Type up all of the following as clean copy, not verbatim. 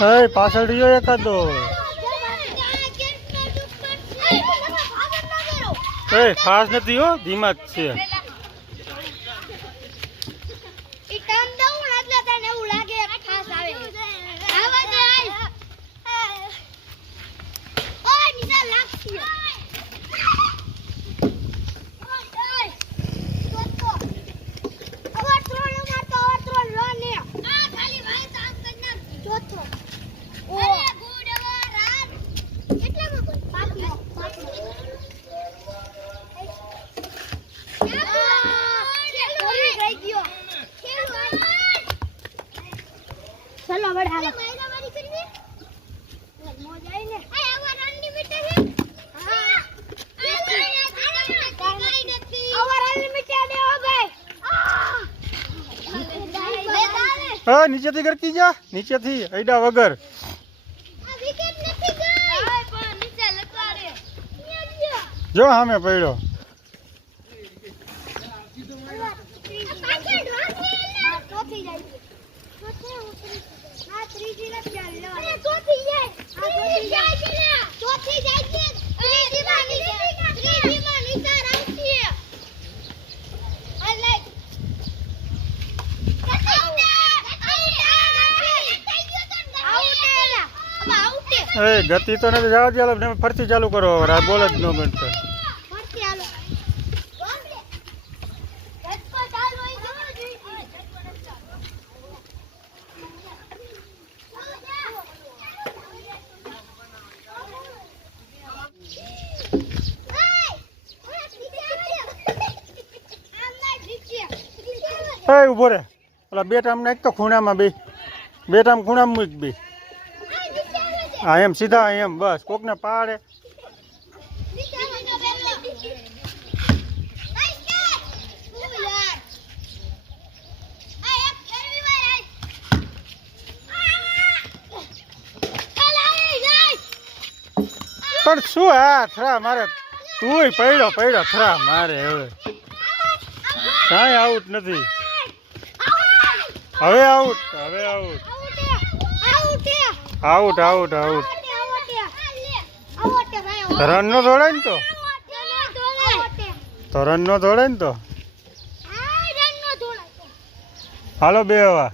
એ પાછળ રહ્યો એકાદો. એ ખાસ નથી હો, ધીમા જ છે. चलो बड़ा हालो मारी करनी मौज आई ने ए आवर अनलिमिटेड है हां आवर अनलिमिटेड है ओ भाई હા નીચેથી ગરકી જા, નીચેથી આઈડા વગર. આ વિકેટ નથી ગઈ ઓય પણ નીચે લગાડે જો સામે પડ્યો. પાછળ ઢોકી ચોથી જાય આ ત્રીજી ને ચાલ લો અરે ચોથી જાય આ ચોથી જાય છે ને ચોથી જાય છે ત્રીજી માં નિશાન આવશે અલે એ ગતિ તો નથી જવા ચાલો ને ફરતી ચાલુ કરો. આ બોલ જ ન ગણતો. ફરતી હાલો ઝટકો ચાલુ હોય જવો જોઈએ એ ઉભો રે. ઓલા બેટામ નાખ તો ખૂણામાં બેટામ ખૂણામાં મૂક બે. હા એમ સીધા એમ બસ કોકને પાડે. પણ શું હા થરા મારે તુંય પડ્યો થરા મારે હવે કાંઈ આઉટ નથી. હવે આઉટ રન નો દોડાય ને તો રન નો દોડાય ને તો હાલો બે હવા.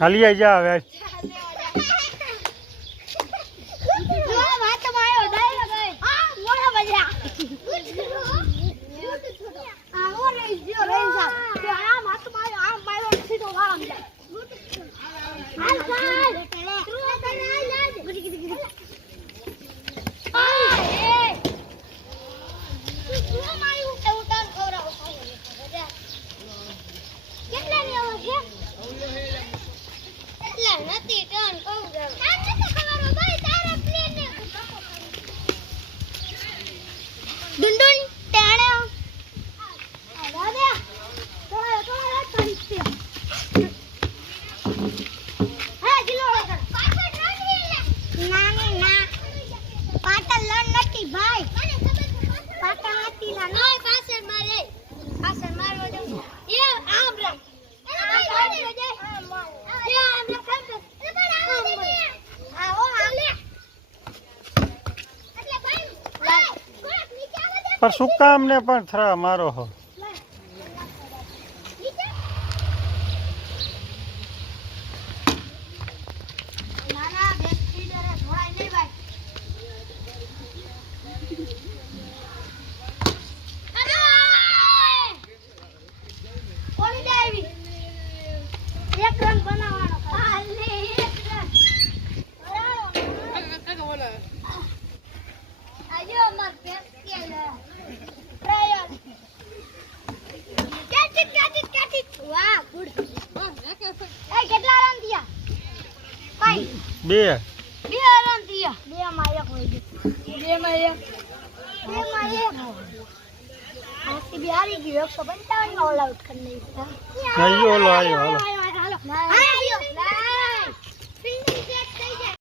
હાલી આવી જા હવે. પણ શું કામ ને પણ થરા મારો હો. બે બે આરામથી યા. બે માં એક હોય છે. બે માં એક. બે માં એક. આથી બી હારી ગયું 155 માં ઓલ આઉટ કરી નાખ્યું. આયો ઓલો આયો હાલો હાલો.